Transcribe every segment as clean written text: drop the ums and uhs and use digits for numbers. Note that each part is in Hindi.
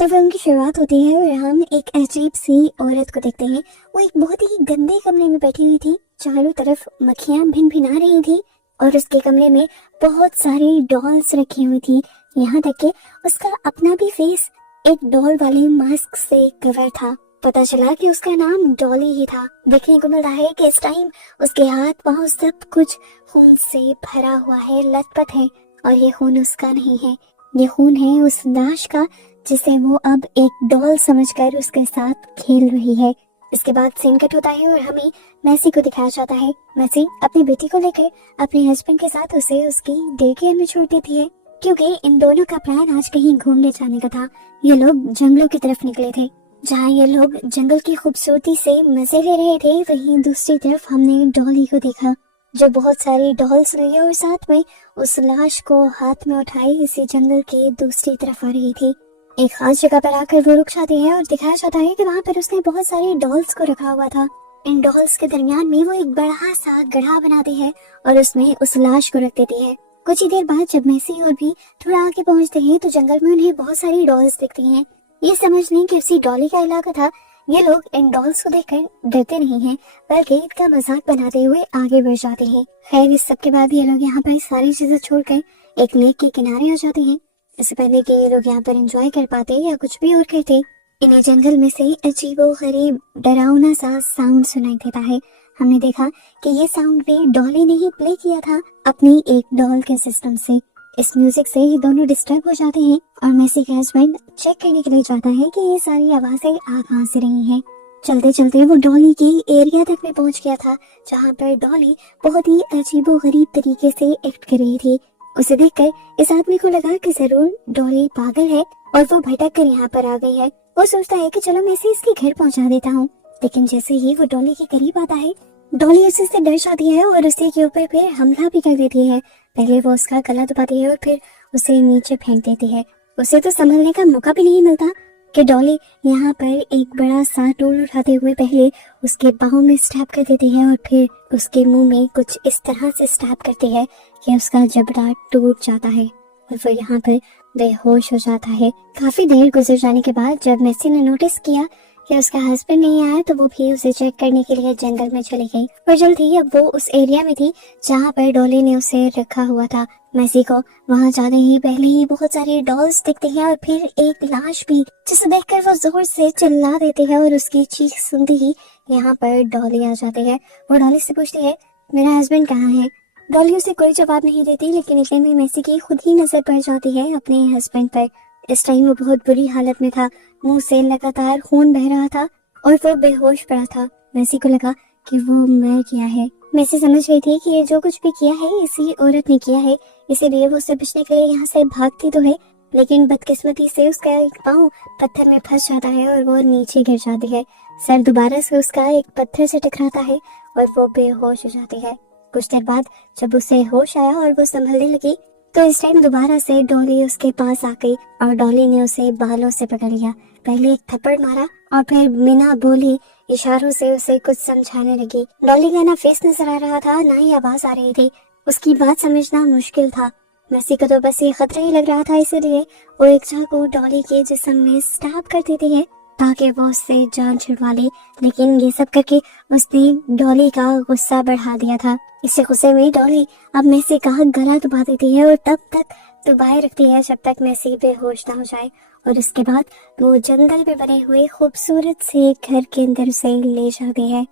तो फिल्म की शुरुआत होती है और हम एक अजीब सी औरत को देखते हैं। वो एक बहुत ही गंदे कमरे में बैठी हुई थी, चारों तरफ मक्खियां भिन भिना रही थी और उसके कमरे में बहुत सारी डॉल्स रखी हुई थी। यहाँ तक कि उसका अपना भी फेस एक डॉल वाले मास्क से कवर था। पता चला कि उसका नाम डॉली ही था। देखने को मिलता है कि इस टाइम उसके हाथ पांव सब कुछ खून से भरा हुआ है, लथपथ है, और ये खून उसका नहीं है, ये खून है उस लाश का जिसे वो अब एक डॉल समझकर उसके साथ खेल रही है। इसके बाद सीन कट होता है और हमें मैसी को दिखाया जाता है। मैसी अपनी बेटी को लेकर अपने हस्बैंड के साथ उसे उसकी डे केयर में छोड़ देती है, क्योंकि इन दोनों का प्लान आज कहीं घूमने जाने का था। ये लोग जंगलों की तरफ निकले थे। जहाँ ये लोग जंगल की खूबसूरती से मजे ले रहे थे, वहीं दूसरी तरफ हमने डॉली को देखा जो बहुत सारी डॉल्स लिए और साथ में उस लाश को हाथ में उठाए इसी जंगल के दूसरी तरफ आ रही थी। एक खास जगह पर आकर वो रुक जाती है और दिखाया जाता है कि वहाँ पर उसने बहुत सारी डॉल्स को रखा हुआ था। इन डॉल्स के दरमियान में वो एक बड़ा सा गड्ढा बनाती है और उसमें उस लाश को रख देती है। कुछ ही देर बाद जब मैसी और भी थोड़ा आगे पहुँचते हैं तो जंगल में उन्हें बहुत सारी डॉल्स दिखती हैं। ये समझ लें कि उसी डॉली का इलाका था। ये लोग इन डॉल्स को देखकर डरते नहीं हैं, बल्कि इनका मजाक बनाते हुए आगे बढ़ जाते हैं। खैर, इस सब के बाद ये लोग यहाँ पर सारी चीजें छोड़कर एक लेक के किनारे आ जाते हैं। इससे पहले कि ये लोग यहाँ पर एंजॉय कर पाते या कुछ भी और करते, इन्हें जंगल में से अजीबोगरीब डरावना सा साउंड सुनाई देता है। हमने देखा कि ये साउंड भी डॉली ने ही प्ले किया था अपनी एक डॉल के सिस्टम से। इस म्यूजिक से ये दोनों डिस्टर्ब हो जाते हैं और मैसी का हस्बैंड चेक करने के लिए जाता है कि ये सारी आवाजें आ कहां से रही हैं। चलते चलते वो डॉली के एरिया तक में पहुंच गया था, जहां पर डॉली बहुत ही अजीबोगरीब तरीके से एक्ट कर रही थी। उसे देखकर इस आदमी को लगा कि जरूर डॉली पागल है और वो भटक कर यहाँ पर आ गई है। वो सोचता है कि चलो मैं इसे इसके घर पहुंचा देता हूँ, लेकिन जैसे ही वो डॉली के करीब आता है, डॉली उसी से डर जाती है और उसी के ऊपर फिर हमला भी कर देती है। पहले वो उसका गला दबाती है और फिर उसे नीचे फेंक देती है। उसे तो संभलने का मौका भी नहीं मिलता कि डॉली यहाँ पर एक बड़ा सा टूल उठाते हुए पहले उसके बाहों में स्टैब कर देती है और फिर उसके मुंह में कुछ इस तरह से स्टैब करती है कि उसका जबड़ा टूट जाता है और वो यहाँ पर बेहोश हो जाता है। काफी देर गुजर जाने के बाद जब मैसी ने नोटिस किया कि उसका हस्बैंड नहीं आया, तो वो भी उसे चेक करने के लिए जंगल में चली गई और जल्द ही अब वो उस एरिया में थी जहाँ पर डॉली ने उसे रखा हुआ था। मैसी को वहाँ जाने ही पहले ही बहुत सारी डॉल्स दिखती हैं और फिर एक लाश भी, जिसे देखकर वो जोर से चिल्ला देती है और उसकी चीख सुनती ही यहाँ पर डॉली आ जाती है। वो डॉली से पूछती है, मेरा हस्बैंड कहाँ है? डॉली उसे कोई जवाब नहीं देती, लेकिन इतने में मैसी की खुद ही नजर पड़ जाती है अपने हस्बैंड पर। इस टाइम वो बहुत बुरी हालत में था, मुंह से लगातार खून बह रहा था और वो बेहोश पड़ा था। मैसी को लगा कि वो मर गया है। मैसी समझ गई थी कि ये जो कुछ भी किया है इसी औरत ने किया है, इसीलिए वो उससे बचने के लिए यहाँ से भागती तो है, लेकिन बदकिस्मती से उसका एक पाँव पत्थर में फंस जाता है और वो नीचे गिर जाती है। सर दोबारा से उसका एक पत्थर से टकराता है और वो बेहोश हो जाती है। कुछ देर बाद जब उसे होश आया और वो संभलने लगी, तो इस टाइम दोबारा से डॉली उसके पास आ गई और डॉली ने उसे बालों से पकड़ लिया। पहले एक थप्पड़ मारा और फिर बिना बोले इशारों से उसे कुछ समझाने लगी। डॉली का ना फेस नजर आ रहा था, ना ही आवाज आ रही थी। उसकी बात समझना मुश्किल था। मैसी को तो बस ये खतरा ही लग रहा था, इसीलिए वो एक चाकू डॉली के जिस्म में स्टैब कर देती है ताकि वो उससे जान छुड़वा ले। लेकिन ये सब करके उसने डॉली का गुस्सा बढ़ा दिया था। इसी गुस्से में डॉली अब मैसी का गला दबा देती है और तब तक दबाए रखती है जब तक मैसी बेहोश ना हो जाए, और उसके बाद वो जंगल में बने हुए खूबसूरत से घर के अंदर उसे ले जाती है।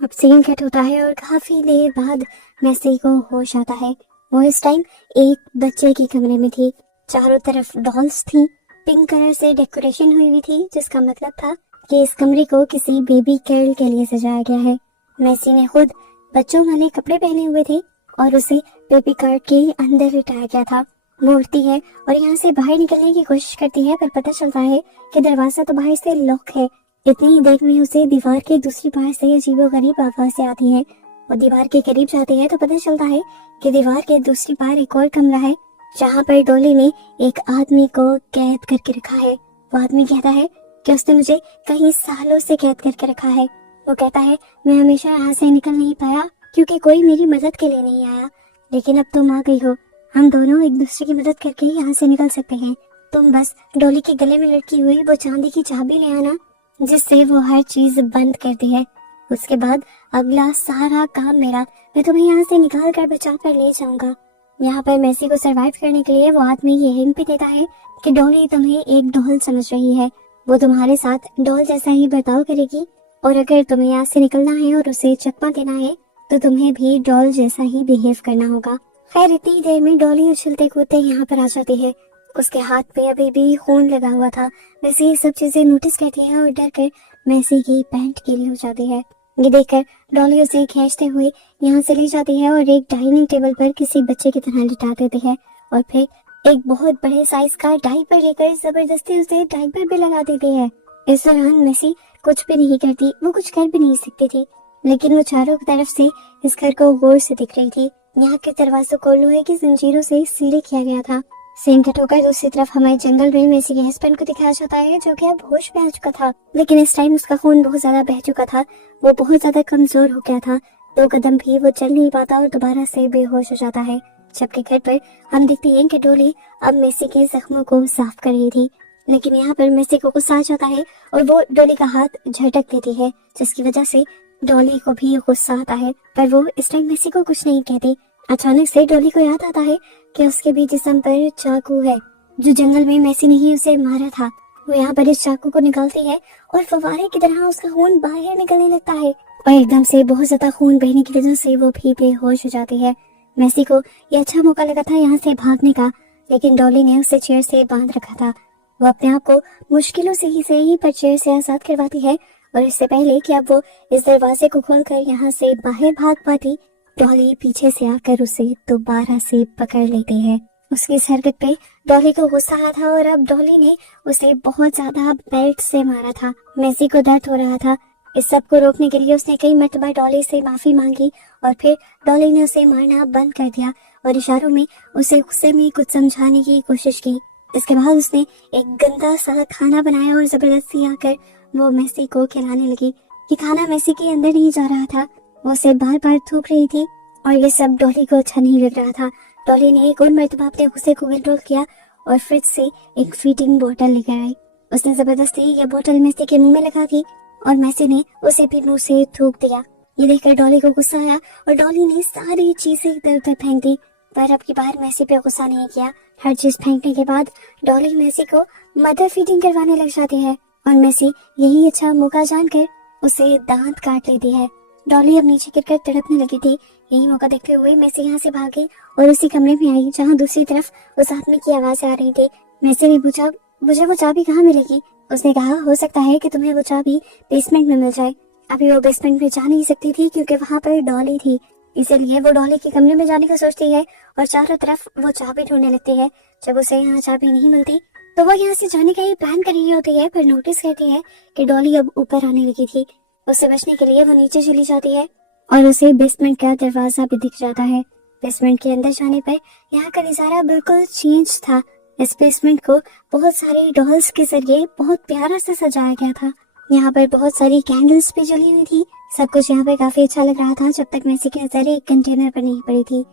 अब सीन कट होता है और काफी देर बाद मैसी को होश आता है। वो इस टाइम एक बच्चे के कमरे में थी। चारों तरफ डॉल्स थी, पिंक कलर से डेकोरेशन हुई हुई थी, जिसका मतलब था कि इस कमरे को किसी बेबी गर्ल के लिए सजाया गया है। मैसी ने खुद बच्चों वाले कपड़े पहने हुए थे और उसे बेबी कार्ड के अंदर लिटाया गया था। वो उठती है और यहाँ से बाहर निकलने की कोशिश करती है, पर पता चलता है कि दरवाजा तो बाहर से लॉक है। इतनी ही देर में उसे दीवार के दूसरी पार से अजीबोगरीब आवाजें आती हैं। वो दीवार के करीब जाती है तो पता चलता है कि दीवार के दूसरी पार एक और कमरा है, जहाँ पर डॉली ने एक आदमी को कैद करके रखा है। वो आदमी कहता है कि उसने मुझे कई सालों से कैद करके रखा है। वो कहता है, मैं हमेशा यहाँ से निकल नहीं पाया क्योंकि कोई मेरी मदद के लिए नहीं आया, लेकिन अब तुम आ गई हो, हम दोनों एक दूसरे की मदद करके यहाँ से निकल सकते हैं। तुम बस डॉली के गले में लटकी हुई वो चांदी की चाबी ले आना, जिससे वो हर चीज बंद करती है। उसके बाद अगला सारा काम मेरा, मैं तुम्हें यहाँ से निकाल कर बचा कर ले जाऊंगा। यहाँ पर मैसी को सरवाइव करने के लिए वो आदमी ये हिंट भी देता है कि डॉली तुम्हें एक डॉल समझ रही है, वो तुम्हारे साथ डॉल जैसा ही बर्ताव करेगी, और अगर तुम्हें यहाँ से निकलना है और उसे चकमा देना है तो तुम्हें भी डॉल जैसा ही बिहेव करना होगा। खैर इतनी देर में डॉली उछलते कूदते यहाँ पर आ जाती है। उसके हाथ पे अभी भी खून लगा हुआ था। मैसी ये सब चीजें नोटिस करती है और डर कर मैसी की पैंट गीली हो जाती है। ये देखकर डॉली उसे खींचते हुए यहाँ से ले जाती है और एक डाइनिंग टेबल पर किसी बच्चे की तरह लिटा देती है, और फिर एक बहुत बड़े साइज का डायपर लेकर जबरदस्ती उसे डायपर पे लगा देती है। इस दौरान मैसी कुछ भी नहीं करती, वो कुछ कर भी नहीं सकती थी, लेकिन वो चारों तरफ से इस घर को गौर से दिख रही थी। यहाँ के दरवाजों को लोहे की जंजीरों से सील किया गया था। सीन कट होकर दूसरी तरफ हमारे जंगल में मैसी के हस्बैंड को दिखाया जाता है, जो कि अब होश में आ चुका था, लेकिन इस टाइम उसका खून बहुत ज्यादा बह चुका था। वो बहुत ज्यादा कमजोर हो गया था, 2 कदम भी वो चल नहीं पाता और दोबारा से बेहोश हो जाता है। जबकि घर पर हम देखते हैं कि डॉली अब मैसी के जख्मों को साफ कर रही थी, लेकिन यहाँ पर मैसी को गुस्सा आ जाता है और वो डॉली का हाथ झटक देती है, जिसकी वजह से डॉली को भी गुस्सा आता है, पर वो इस टाइम मैसी को कुछ नहीं कहती। अचानक से डॉली को याद आता है कि उसके भी जिस्म पर चाकू है, जो जंगल में मैसी ने ही उसे मारा था। वो यहाँ पर इस चाकू को निकालती है और फव्वारे की तरह उसका खून बाहर निकलने लगता है, और एकदम से बहुत ज्यादा खून बहने की वजह से वो भी बेहोश हो जाती है। मैसी को यह अच्छा मौका लगा था यहाँ से भागने का, लेकिन डॉली ने उसे चेयर से बांध रखा था। वो अपने आप को मुश्किलों से ही पर चेयर से आजाद करवाती है, और इससे पहले कि अब वो इस दरवाजे को खोलकर यहाँ से बाहर भाग पाती, डॉली पीछे से आकर उसे दोबारा से पकड़ लेती है। उसकी इस हरकत पे डॉली को गुस्सा आया था और अब डॉली ने उसे बहुत ज्यादा बेल्ट से मारा था। मैसी को दर्द हो रहा था। इस सब को रोकने के लिए उसने कई मर्तबा डॉली से माफी मांगी, और फिर डॉली ने उसे मारना बंद कर दिया और इशारों में उसे गुस्से में कुछ समझाने की कोशिश की। इसके बाद उसने एक गंदा सा खाना बनाया और जबरदस्ती आकर वो मैसी को खिलाने लगी। कि खाना मैसी के अंदर नहीं जा रहा था, वो उसे बार बार थूक रही थी, और ये सब डॉली को अच्छा नहीं लग रहा था। डॉली ने एक और मर्तबा अपने गुस्से को कंट्रोल किया और फ्रिज से एक फीडिंग बोतल लेकर आई। उसने जबरदस्ती ये बोतल मैसी के मुंह में लगा दी और मैसी ने उसे भी मुंह से थूक दिया। ये देखकर डॉली को गुस्सा आया और डॉली ने सारी चीजें इधर उधर फेंक दी, पर अब की बार मैसी पे गुस्सा नहीं किया। हर चीज फेंकने के बाद डॉली मैसी को मदर फीडिंग करवाने लग जाती है, और मैसी यही अच्छा मौका जानकर उसे दांत काट लेती है। डॉली अब नीचे गिरकर तड़पने लगी थी। यही मौका देखते हुए मैसी यहाँ से भागी और उसी कमरे में आई जहाँ दूसरी तरफ उस आदमी की आवाज आ रही थी। मैसी ने पूछा, मुझे वो चाबी कहाँ मिलेगी? उसने कहा, हो सकता है कि तुम्हें वो चाबी बेसमेंट में मिल जाए। अभी वो बेसमेंट में जा नहीं सकती थी क्योंकि वहाँ पर डॉली थी, इसीलिए वो डॉली के कमरे में जाने का सोचती है और चारों तरफ वो चाबी ढूंढने लगती है। जब उसे यहाँ चाबी नहीं मिलती तो वो यहाँ से जाने का ही प्लान कर रही होती है, पर नोटिस करती है कि डॉली अब ऊपर आने लगी थी। उससे बचने के लिए वो नीचे चली जाती है और उसे बेसमेंट का दरवाजा भी दिख जाता है। बेसमेंट के अंदर जाने पर यहाँ का नजारा बिल्कुल चेंज था। इस बेसमेंट को बहुत सारी डॉल्स के जरिए बहुत प्यारा से सजाया गया था। यहाँ पर बहुत सारी कैंडल्स भी जली हुई थी। सब कुछ यहाँ पर काफी अच्छा लग रहा था जब तक मैसी की नजर एक कंटेनर पर नहीं पड़ी थी।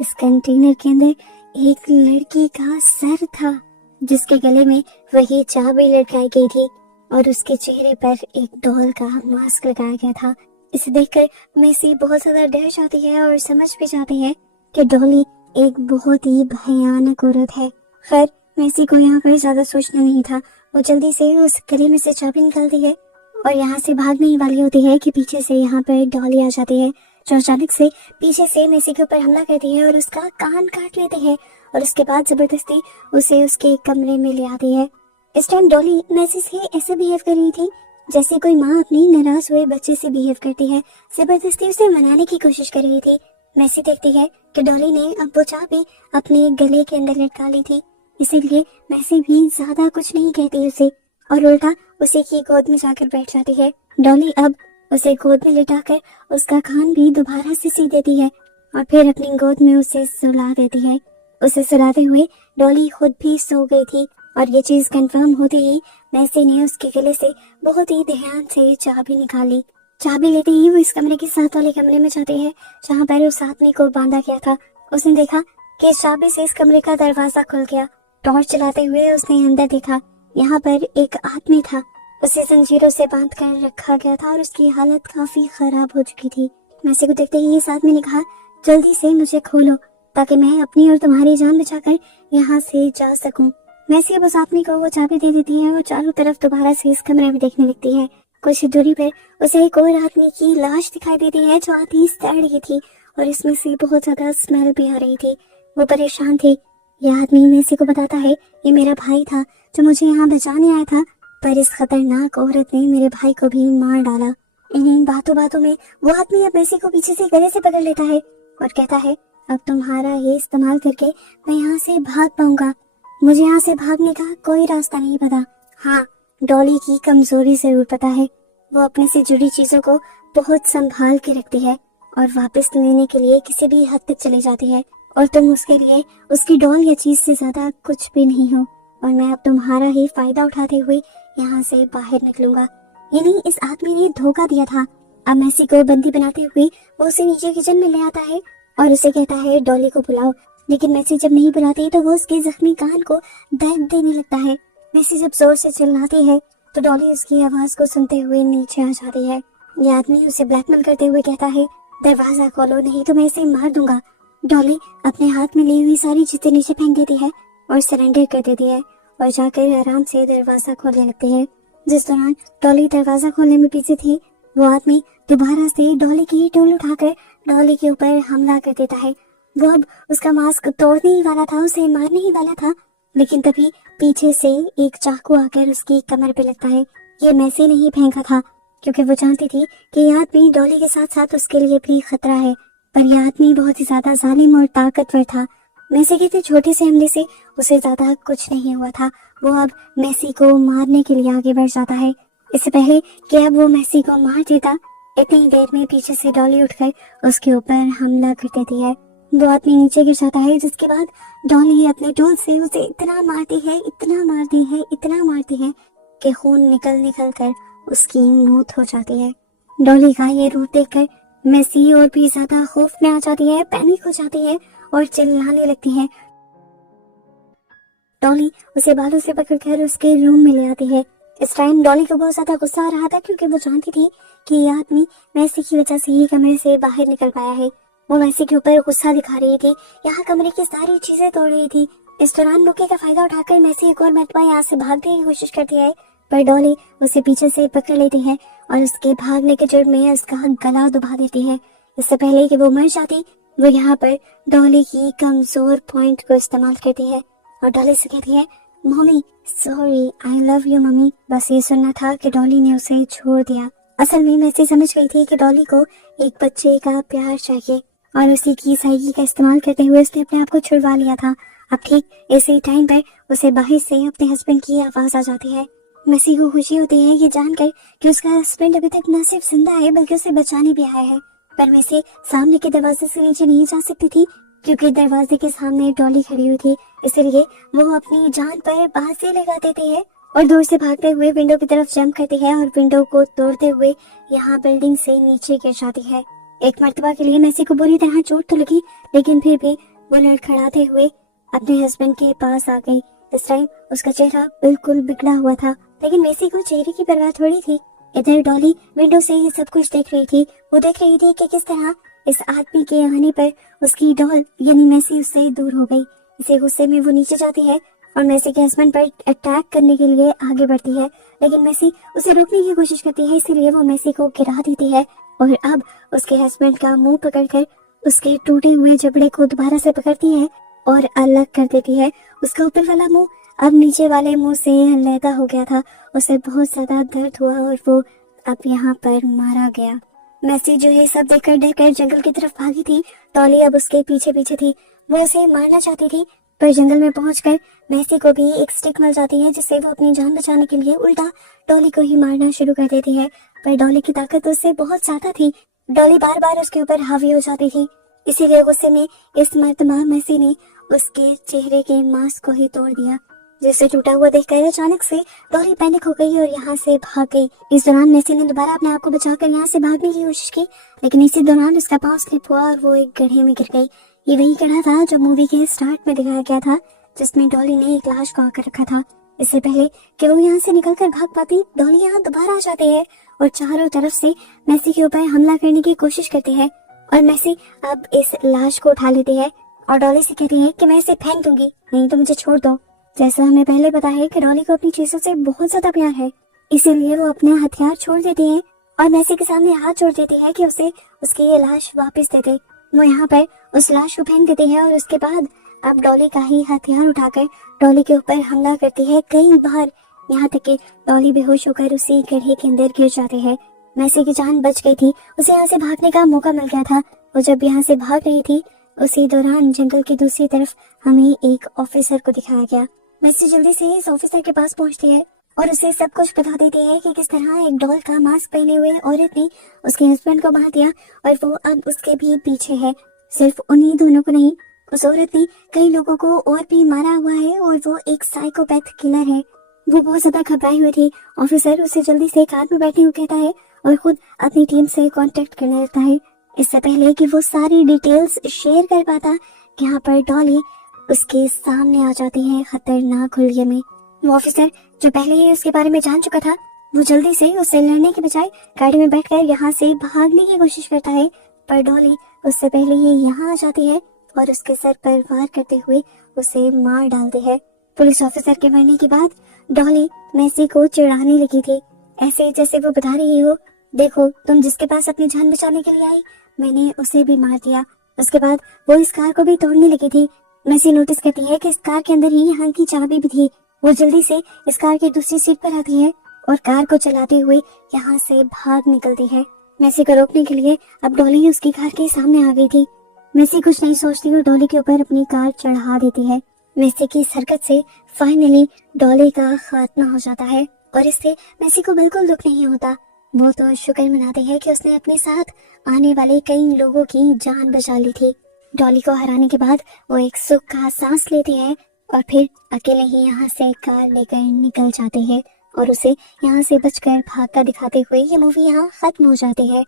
इस कंटेनर के अंदर एक लड़की का सर था, जिसके गले में वही चाबी लटकाई गई थी और उसके चेहरे पर एक डॉल का मास्क लगाया गया था। इसे देखकर मैसी बहुत ज्यादा डर जाती है और समझ भी जाती है कि डॉली एक बहुत ही भयानक औरत है। खैर मैसी को यहाँ पर ज्यादा सोचना नहीं था। वो जल्दी से उस गले में से चाबी निकालती है और यहाँ से भागने ही वाली होती है कि पीछे से यहाँ पर डॉली आ जाती है, जो अचानक से पीछे से मैसी के ऊपर हमला करती है और उसका कान काट लेती है और उसके बाद जबरदस्ती उसे उसके कमरे में ले आती है। इस टाइम डॉली मैसी से ऐसे बिहेव कर रही थी जैसे कोई माँ अपनी नाराज हुए बच्चे से बिहेव करती है। जबरदस्ती उसे मनाने की कोशिश कर रही थी। मैसी देखती है कि डॉली ने अब वो चाबी अपने गले के अंदर लटका ली थी, इसीलिए मैसी भी ज्यादा कुछ नहीं कहती उसे और उल्टा उसी की गोद में जाकर बैठ जाती है। डॉली अब उसे गोद में लिटाकर उसका कान भी दोबारा से सी देती है और फिर अपनी गोद में उसे सुला देती है। उसे सुलाते हुए डॉली खुद भी सो गई थी और ये चीज कंफर्म होते ही मैसी ने उसके गले से बहुत ही ध्यान से चाबी निकाली। चाबी लेते ही वो इस कमरे के साथ वाले कमरे में जाती है जहाँ पर उस आदमी को बांधा गया था। उसने देखा कि चाबी से इस कमरे का दरवाजा खुल गया। टॉर्च चलाते हुए उसने अंदर देखा। यहाँ पर एक आदमी था। उसे जंजीरों से बांध कर रखा गया था और उसकी हालत काफी खराब हो चुकी थी। मैसी को देखते ही इस आदमी ने कहा, जल्दी से मुझे खोलो ताकि मैं अपनी और तुम्हारी जान बचाकर यहाँ से जा सकूं। मैसी अब उस आदमी को वो चाबी दे देती है और चारों तरफ दोबारा से इस कमरे में देखने लगती है। कुछ दूरी पर उसे एक और आदमी की लाश दिखाई देती है जो आधी सड़ रही थी और इसमें से बहुत ज्यादा स्मेल भी आ रही थी। वो परेशान थी। यह आदमी मैसी को बताता है, ये मेरा भाई था जो मुझे यहाँ बचाने आया था, पर इस खतरनाक औरत ने मेरे भाई को भी मार डाला। इन्हीं बातों बातों में वो आदमी अब मैसी को पीछे से गले से पकड़ लेता है और कहता है, अब तुम्हारा ये इस्तेमाल करके मैं यहाँ से भाग पाऊंगा। मुझे यहाँ से भागने का कोई रास्ता नहीं पता। हाँ, डॉली की कमजोरी जरूर पता है। वो अपने से जुड़ी चीजों को बहुत संभाल के रखती है और वापस लेने के लिए किसी भी हद तक चली जाती है, और तुम उसके लिए उसकी डॉल या चीज से ज्यादा कुछ भी नहीं हो, और मैं अब तुम्हारा ही फायदा उठाते हुए यहाँ से बाहर निकलूंगा। यानी इस आदमी ने धोखा दिया था। अब मैसी को बंदी बनाते हुए वो उसे नीचे किचन में ले आता है और उसे कहता है, डॉली को बुलाओ। लेकिन मैसी जब नहीं बुलाती तो वो उसके जख्मी कान को दर्द देने लगता है। मैसी जब जोर से चिल्लाती है तो डॉली उसकी आवाज को सुनते हुए नीचे आ जाती है। ये आदमी उसे ब्लैकमेल करते हुए कहता है, दरवाजा खोलो नहीं तो मैं इसे मार दूंगा। डॉली अपने हाथ में ली हुई सारी चीजें नीचे फेंक देती है और सरेंडर कर देती है और जाकर आराम से दरवाजा खोलने लगती है। जिस दौरान डॉली दरवाजा खोलने में बिजी थी, वो आदमी दोबारा से डॉली की टूल उठाकर डॉली के ऊपर हमला कर देता है। वो अब उसका मास्क तोड़ने ही वाला था, उसे मारने ही वाला था, लेकिन तभी पीछे से एक चाकू आकर उसकी कमर पे लगता है। ये मैसी ने ही फेंका था क्योंकि वो जानती थी कि यह आदमी डॉली के साथ साथ उसके लिए भी खतरा है, पर यह आदमी बहुत ही ज्यादा जालिम और ताकतवर था। मैसी के छोटे से हमले से उसे ज्यादा कुछ नहीं हुआ था। वो अब मैसी को मारने के लिए आगे बढ़ जाता है। इससे पहले कि अब वो मैसी को मार देता, इतनी देर में पीछे से डॉली उठकर उसके ऊपर हमला कर देती है। वो आदमी नीचे गिर जाता है, जिसके बाद डॉली अपने टूल से उसे इतना मारती है, इतना मारती है, इतना मारती है कि खून निकल निकल कर उसकी मौत हो जाती है। डॉली का ये रूप देखकर मैसी और भी ज्यादा खौफ में आ जाती है, पैनिक हो जाती है और चिल्लाने लगती है। डॉली उसे बालों से पकड़कर उसके रूम में ले आती है। इस टाइम डॉली को बहुत ज्यादा गुस्सा आ रहा था क्योंकि वो जानती थी कि यह आदमी मैसी की वजह से ही कमरे से बाहर निकल पाया है। वो मैसी के ऊपर गुस्सा दिखा रही थी, यहाँ कमरे की सारी चीजें तोड़ रही थी। इस दौरान मौके का फायदा उठाकर मैसी एक और मरतबा यहाँ से भागने की कोशिश करती है, पर डॉली उसे पीछे से पकड़ लेती है और उसके भागने के जुर्म में उसका गला दबा देती है। इससे पहले कि वो मर जाती, वो यहाँ पर डॉली की कमजोर पॉइंट को इस्तेमाल करती है और डॉली से कहती है, mummy sorry, I love you mummy. बस ये सुनना था कि डॉली ने उसे छोड़ दिया। असल में मैसी समझ गई थी कि डॉली को एक बच्चे का प्यार चाहिए और उसी की साइकी का इस्तेमाल करते हुए उसने अपने आप को छुड़वा लिया था। अब ठीक इसी टाइम पर उसे बाहर से अपने हस्बैंड की आवाज आ जाती है। मैसी को खुशी होती है ये जानकर कि उसका हस्बैंड अभी तक न सिर्फ जिंदा है बल्कि उसे बचाने भी आया है, पर मैसी सामने के दरवाजे से नीचे नहीं जा सकती थी क्योंकि दरवाजे के सामने डॉली खड़ी हुई थी। इसलिए वो अपनी जान पर बाजी लगा देती है और दूर से भागते हुए विंडो की तरफ जंप करती है और विंडो को तोड़ते हुए यहाँ बिल्डिंग से नीचे गिर जाती है। एक मर्तबा के लिए मैसी को बुरी तरह चोट तो लगी, लेकिन फिर भी वो लड़खड़ाते हुए अपने हस्बैंड के पास आ गई। इस टाइम उसका चेहरा बिल्कुल बिगड़ा हुआ था, लेकिन मैसी को चेहरे की परवाह थोड़ी थी। इधर डॉली विंडो से ये सब कुछ देख रही थी। वो देख रही थी कि किस तरह इस आदमी के आने पर उसकी डॉल यानी मैसी उससे दूर हो गई। इसी गुस्से में वो नीचे जाती है और मैसी के हस्बैंड पर अटैक करने के लिए आगे बढ़ती है, लेकिन मैसी उसे रोकने की कोशिश करती है, इसीलिए वो मैसी को गिरा देती है और अब उसके हस्बैंड का मुंह पकड़कर उसके टूटे हुए जबड़े को दोबारा से पकड़ती है और अलग कर देती है। उसका ऊपर वाला मुंह अब नीचे वाले मुंह से अलग हो गया था। उसे बहुत ज्यादा दर्द हुआ और वो अब यहाँ पर मारा गया। मैसी जो है सब देखकर डरकर जंगल की तरफ भागी थी। डॉली अब उसके पीछे पीछे थी। वो उसे मारना चाहती थी, पर जंगल में पहुंचकर मैसी को भी एक स्टिक मिल जाती है, जिससे वो अपनी जान बचाने के लिए उल्टा डॉली को ही मारना शुरू कर देती है। पर डॉली की ताकत उससे बहुत ज्यादा थी। डॉली बार बार उसके ऊपर हावी हो जाती थी, इसीलिए गुस्से में इस मर्तबा मैसी ने उसके चेहरे के मांस को ही तोड़ दिया, जिसे टूटा हुआ देखकर अचानक से डॉली पैनिक हो गई और यहाँ से भाग गई। इस दौरान मैसी ने दोबारा अपने आप को बचाकर यहाँ से भागने की कोशिश की, लेकिन इसी दौरान उसका पांव स्लिप हुआ और वो एक गड्ढे में गिर गई। ये वही कड़ा था जो मूवी के स्टार्ट में दिखाया गया था, जिसमें डॉली ने एक लाश को आकर रखा था। इससे पहले कि वो यहाँ से निकलकर भाग पाती, डॉली यहाँ दोबारा आ जाते हैं और चारों तरफ से मैसी के ऊपर हमला करने की कोशिश करती है। और मैसी अब इस लाश को उठा लेती है और डॉली से कहती है कि मैं इसे फेंक दूंगी, नहीं तो मुझे छोड़ दो। जैसा हमें पहले पता है कि डॉली को अपनी चीजों से बहुत ज्यादा प्यार है, इसीलिए वो अपने हथियार छोड़ देती है और मैसी के सामने हाथ जोड़ देती है कि उसे उसकी ये लाश वापस दे दे। वो यहाँ पर उस लाश को फेंक देती है और उसके बाद अब डॉली का ही हथियार उठाकर डॉली के ऊपर हमला करती है कई बार, यहाँ तक कि डॉली बेहोश होकर उसी गड्ढे के अंदर गिर जाती है। मैसी की जान बच गई थी, उसे यहाँ से भागने का मौका मिल गया था। वो जब यहाँ से भाग रही थी उसी दौरान जंगल की दूसरी तरफ हमें एक ऑफिसर को दिखाया गया। मैसी जल्दी से इस ऑफिसर के पास पहुंचती है और उसे सब कुछ बता देती है कि किस तरह एक डॉल का मास्क पहने हुए औरत ने उसके हस्बैंड को मार दिया और वो अब उसके भी पीछे है। सिर्फ उन्हीं दोनों को नहीं, उस औरत ने कई लोगों को और भी मारा हुआ है और वो एक साइकोपैथ किलर है। वो बहुत ज्यादा घबराई हुई थी। ऑफिसर उसे जल्दी से कार में बैठने को कहता है और खुद अपनी टीम से कांटेक्ट करने लगता है। इससे पहले कि वो सारी डिटेल्स शेयर कर पाता, यहाँ पर डॉली उसके सामने आ जाती है खतरनाक हुलिये में। वो ऑफिसर जो पहले ही उसके बारे में जान चुका था, वो जल्दी से उससे लड़ने के बजाय गाड़ी में बैठकर यहाँ से भागने की कोशिश करता है, पर डॉली उससे पहले ही यहाँ आ जाती है और उसके सर पर वार करते हुए उसे मार डालती है। पुलिस ऑफिसर के मरने के बाद डॉली मैसी को चिढ़ाने लगी थी, ऐसे जैसे वो बता रही हो, देखो तुम जिसके पास अपनी जान बचाने के लिए आई, मैंने उसे भी मार दिया। उसके बाद वो इस कार को भी तोड़ने लगी थी। मैसी नोटिस करती है कि इस कार के अंदर ही यहाँ की चाबी भी थी। वो जल्दी से इस कार की दूसरी सीट पर आती है और कार को चलाते हुए यहाँ से भाग निकलती है। मैसी को रोकने के लिए अब डॉली उसकी कार के सामने आ गई थी। मैसी कुछ नहीं सोचती और डॉली के ऊपर अपनी कार चढ़ा देती है। मैसी की इस हरकत से फाइनली डॉली का खात्मा हो जाता है और इससे मैसी को बिल्कुल दुख नहीं होता। वो तो शुक्र मनाती है कि उसने अपने साथ आने वाले कई लोगों की जान बचा ली थी। डॉली को हराने के बाद वो एक सुख का सांस लेती है और फिर अकेले ही यहाँ से कार लेकर निकल जाते हैं और उसे यहाँ से बचकर भागता दिखाते हुए ये मूवी यहाँ खत्म हो जाती है।